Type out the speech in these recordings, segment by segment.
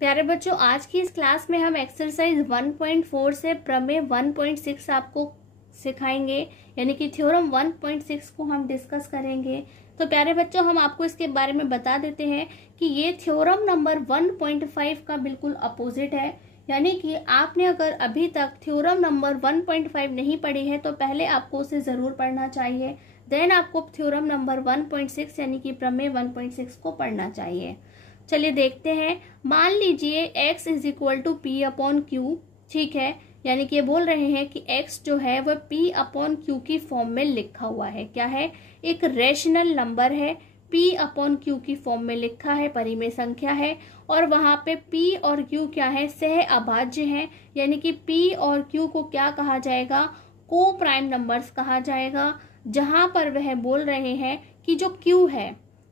प्यारे बच्चों, आज की इस क्लास में हम एक्सरसाइज 1.4 से प्रमेय 1.6 आपको सिखाएंगे, यानी कि थ्योरम 1.6 को हम डिस्कस करेंगे। तो प्यारे बच्चों, हम आपको इसके बारे में बता देते हैं कि ये थ्योरम नंबर 1.5 का बिल्कुल अपोजिट है। यानी कि आपने अगर अभी तक थ्योरम नंबर 1.5 नहीं पढ़ी है तो पहले आपको उसे जरूर पढ़ना चाहिए, देन आपको थ्योरम नंबर 1.6 यानी कि प्रमेय 1.6 को पढ़ना चाहिए। चलिए देखते हैं। मान लीजिए x is equal to P upon Q, ठीक है। यानी कि ये बोल रहे हैं कि x जो है वह p अपॉन क्यू की फॉर्म में लिखा हुआ है। क्या है? एक रेशनल नंबर है, p अपॉन क्यू की फॉर्म में लिखा है, परिमेय संख्या है। और वहां पे p और q क्या है? सह अभाज्य है। यानी कि p और q को क्या कहा जाएगा? को प्राइम नंबर्स कहा जाएगा। जहां पर वह बोल रहे हैं कि जो q है,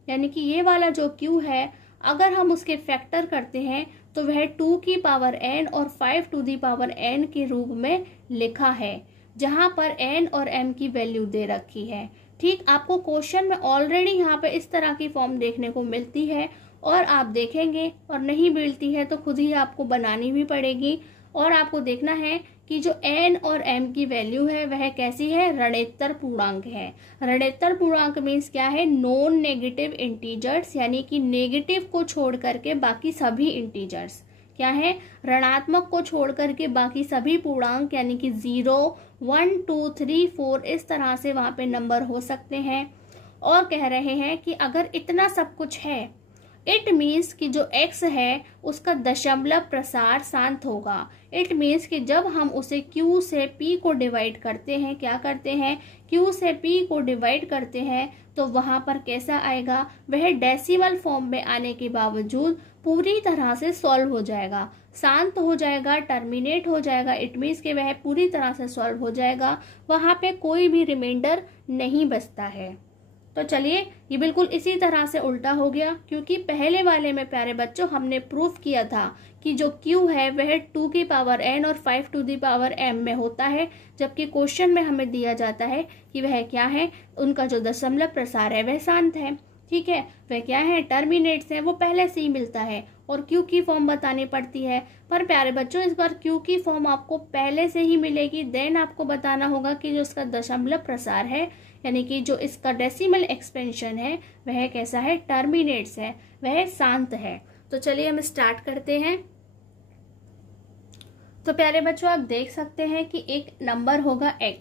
यानी कि ये वाला जो q है, अगर हम उसके फैक्टर करते हैं तो वह 2 की पावर n और 5 टू दी पावर n के रूप में लिखा है, जहां पर n और m की वैल्यू दे रखी है। ठीक, आपको क्वेश्चन में ऑलरेडी यहाँ पे इस तरह की फॉर्म देखने को मिलती है और आप देखेंगे, और नहीं मिलती है तो खुद ही आपको बनानी भी पड़ेगी। और आपको देखना है कि जो n और m की वैल्यू है वह कैसी है? ऋणोत्तर पूर्णांक है। ऋणोत्तर पूर्णांक मीन्स क्या है? नॉन नेगेटिव इंटीजर्स, यानी कि नेगेटिव को छोड़ करके बाकी सभी इंटीजर्स क्या है? ऋणात्मक को छोड़ करके बाकी सभी पूर्णांक, यानी कि 0, 1, 2, 3, 4 इस तरह से वहां पे नंबर हो सकते हैं। और कह रहे हैं कि अगर इतना सब कुछ है, इट मीन्स कि जो x है उसका दशमलव प्रसार शांत होगा। इट मीन्स कि जब हम उसे q से p को डिवाइड करते हैं, क्या करते हैं? q से p को डिवाइड करते हैं तो वहां पर कैसा आएगा? वह डेसिमल फॉर्म में आने के बावजूद पूरी तरह से सॉल्व हो जाएगा, शांत हो जाएगा, टर्मिनेट हो जाएगा। इट मीन्स कि वह पूरी तरह से सॉल्व हो जाएगा, वहां पे कोई भी रिमाइंडर नहीं बचता है। तो चलिए, ये बिल्कुल इसी तरह से उल्टा हो गया, क्योंकि पहले वाले में प्यारे बच्चों हमने प्रूफ किया था कि जो Q है वह 2 की पावर n और 5 टू दी पावर m में होता है, जबकि क्वेश्चन में हमें दिया जाता है कि वह क्या है? उनका जो दशमलव प्रसार है वह शांत है। ठीक है, वह क्या है? टर्मिनेट्स है, वो पहले से ही मिलता है और Q की फॉर्म बतानी पड़ती है। पर प्यारे बच्चों, इस बार Q की फॉर्म आपको पहले से ही मिलेगी, देन आपको बताना होगा कि जो इसका दशमलव प्रसार है, यानी कि जो इसका डेसिमल एक्सपेंशन है वह कैसा है? टर्मिनेट्स है, वह शांत है। तो चलिए हम स्टार्ट करते हैं। तो प्यारे बच्चों, आप देख सकते हैं कि एक नंबर होगा x,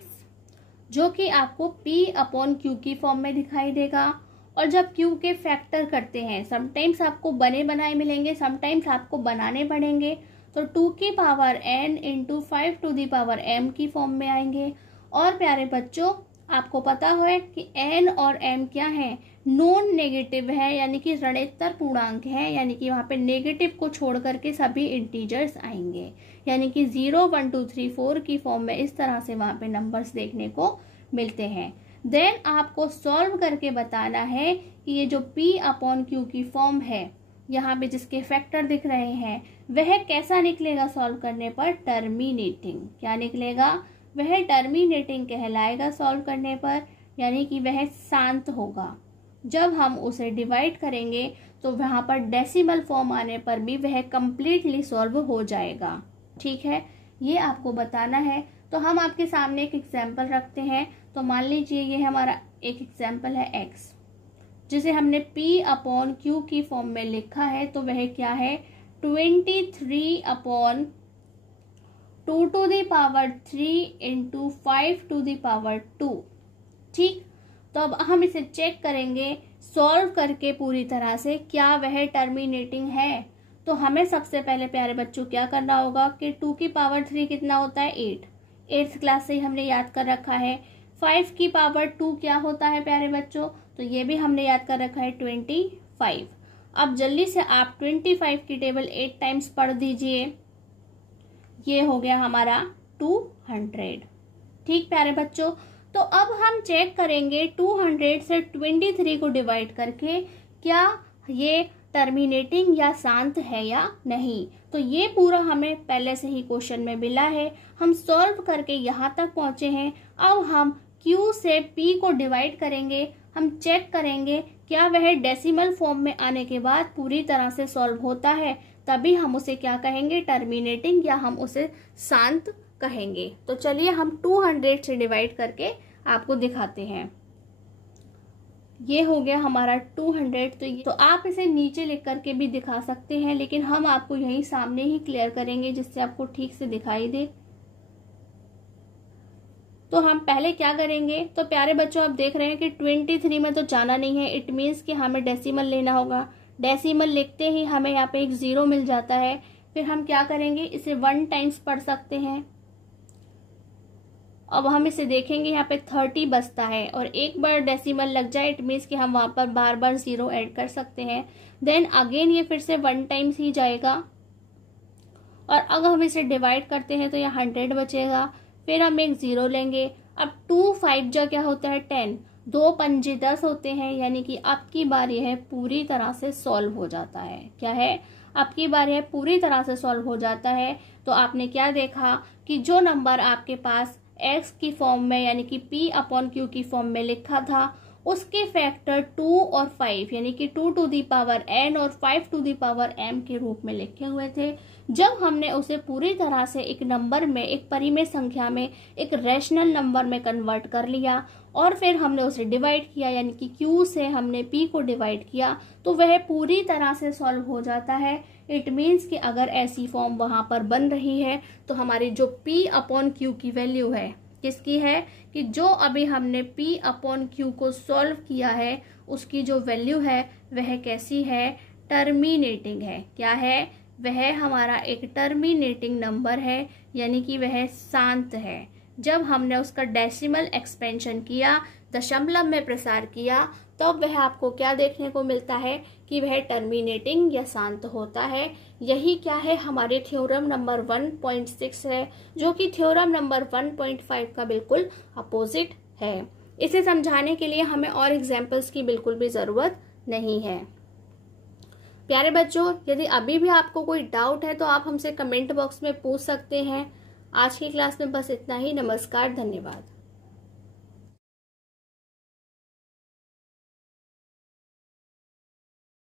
जो कि आपको p अपॉन क्यू की फॉर्म में दिखाई देगा। और जब q के फैक्टर करते हैं, समटाइम्स आपको बने बनाए मिलेंगे, समटाइम्स आपको बनाने पड़ेंगे, तो 2 की power n into 5 to the power m की फॉर्म में आएंगे। और प्यारे बच्चों, आपको पता है कि n और m क्या है? नॉन नेगेटिव है, यानी कि ऋणोत्तर पूर्णांक है, यानी कि वहां पे नेगेटिव को छोड़ करके सभी इंटीजर्स आएंगे, यानी कि 0, 1, 2, 3, 4 की फॉर्म में इस तरह से वहां पे नंबर्स देखने को मिलते हैं। देन आपको सॉल्व करके बताना है कि ये जो p अपॉन क्यू की फॉर्म है, यहाँ पे जिसके फैक्टर दिख रहे हैं, वह कैसा निकलेगा सॉल्व करने पर? टर्मिनेटिंग। क्या निकलेगा? वह टर्मिनेटिंग कहलाएगा सॉल्व करने पर, यानी कि वह शांत होगा। जब हम उसे डिवाइड करेंगे तो वहां पर डेसिमल फॉर्म आने पर भी वह कंप्लीटली सॉल्व हो जाएगा। ठीक है, ये आपको बताना है। तो हम आपके सामने एक एग्जाम्पल रखते हैं। तो मान लीजिए ये हमारा एक एग्जाम्पल है x, जिसे हमने p अपॉन क्यू की फॉर्म में लिखा है। तो वह क्या है? 23 upon 2 to the power 3 into 5 to the power 2। ठीक, तो अब हम इसे चेक करेंगे सॉल्व करके पूरी तरह से, क्या वह टर्मिनेटिंग है। तो हमें सबसे पहले प्यारे बच्चों क्या करना होगा कि 2 की पावर 3 कितना होता है? 8। 8th क्लास से ही हमने याद कर रखा है। 5 की पावर 2 क्या होता है प्यारे बच्चों? तो ये भी हमने याद कर रखा है, 25। अब जल्दी से आप 25 की टेबल 8 टाइम्स पढ़ दीजिए। ये हो गया हमारा 200। ठीक प्यारे बच्चों, तो अब हम चेक करेंगे 200 से 23 को डिवाइड करके क्या ये टर्मिनेटिंग या शांत है या नहीं। तो ये पूरा हमें पहले से ही क्वेश्चन में मिला है, हम सॉल्व करके यहाँ तक पहुंचे हैं। अब हम Q से P को डिवाइड करेंगे, हम चेक करेंगे क्या वह डेसिमल फॉर्म में आने के बाद पूरी तरह से सॉल्व होता है, तभी हम उसे क्या कहेंगे, टर्मिनेटिंग, या हम उसे शांत कहेंगे। तो चलिए हम 200 से डिवाइड करके आपको दिखाते हैं। ये हो गया हमारा 200। तो आप इसे नीचे लिख करके भी दिखा सकते हैं, लेकिन हम आपको यहीं सामने ही क्लियर करेंगे जिससे आपको ठीक से दिखाई दे। तो हम पहले क्या करेंगे, तो प्यारे बच्चों आप देख रहे हैं कि 23 में तो जाना नहीं है, इट मीन्स कि हमें डेसिमल लेना होगा। डेसिमल लिखते ही हमें यहाँ पे एक 0 मिल जाता है। फिर हम क्या करेंगे, इसे 1 टाइम्स पढ़ सकते हैं। अब हम इसे देखेंगे, यहाँ पे 30 बचता है और एक बार डेसिमल लग जाए इट मीन्स कि हम वहां पर बार बार 0 ऐड कर सकते हैं। देन अगेन ये फिर से 1 टाइम्स ही जाएगा और अगर हम इसे डिवाइड करते हैं तो यहाँ 100 बचेगा। फिर हम एक 0 लेंगे। अब 2 5 जा क्या होता है 10, 2 पंजे 10 होते हैं, यानी कि अब की बार यह पूरी तरह से सॉल्व हो जाता है। क्या है, अब की बार यह पूरी तरह से सॉल्व हो जाता है। तो आपने क्या देखा कि जो नंबर आपके पास x की फॉर्म में यानी कि p/q की फॉर्म में लिखा था, उसके फैक्टर 2 और 5 यानी कि 2 टू दी पावर n और 5 टू दी पावर m के रूप में लिखे हुए थे। जब हमने उसे पूरी तरह से एक नंबर में, एक परिमेय संख्या में, एक रैशनल नंबर में कन्वर्ट कर लिया और फिर हमने उसे डिवाइड किया, यानी कि q से हमने p को डिवाइड किया, तो वह पूरी तरह से सॉल्व हो जाता है। इट मीन्स कि अगर ऐसी फॉर्म वहां पर बन रही है तो हमारी जो p/q की वैल्यू है, किसकी है, कि जो अभी हमने p/q को सॉल्व किया है उसकी जो वैल्यू है वह कैसी है, टर्मिनेटिंग है। क्या है, वह हमारा एक टर्मिनेटिंग नंबर है, यानी कि वह शांत है। जब हमने उसका डेसिमल एक्सपेंशन किया, दशमलव में प्रसार किया, तब वह आपको क्या देखने को मिलता है कि वह टर्मिनेटिंग या शांत होता है। यही क्या है, हमारे थ्योरम नंबर 1.6 है, जो कि थ्योरम नंबर 1.5 का बिल्कुल अपोजिट है। इसे समझाने के लिए हमें और एग्जाम्पल्स की बिल्कुल भी जरूरत नहीं है। प्यारे बच्चों, यदि अभी भी आपको कोई डाउट है तो आप हमसे कमेंट बॉक्स में पूछ सकते हैं। आज की क्लास में बस इतना ही। नमस्कार, धन्यवाद।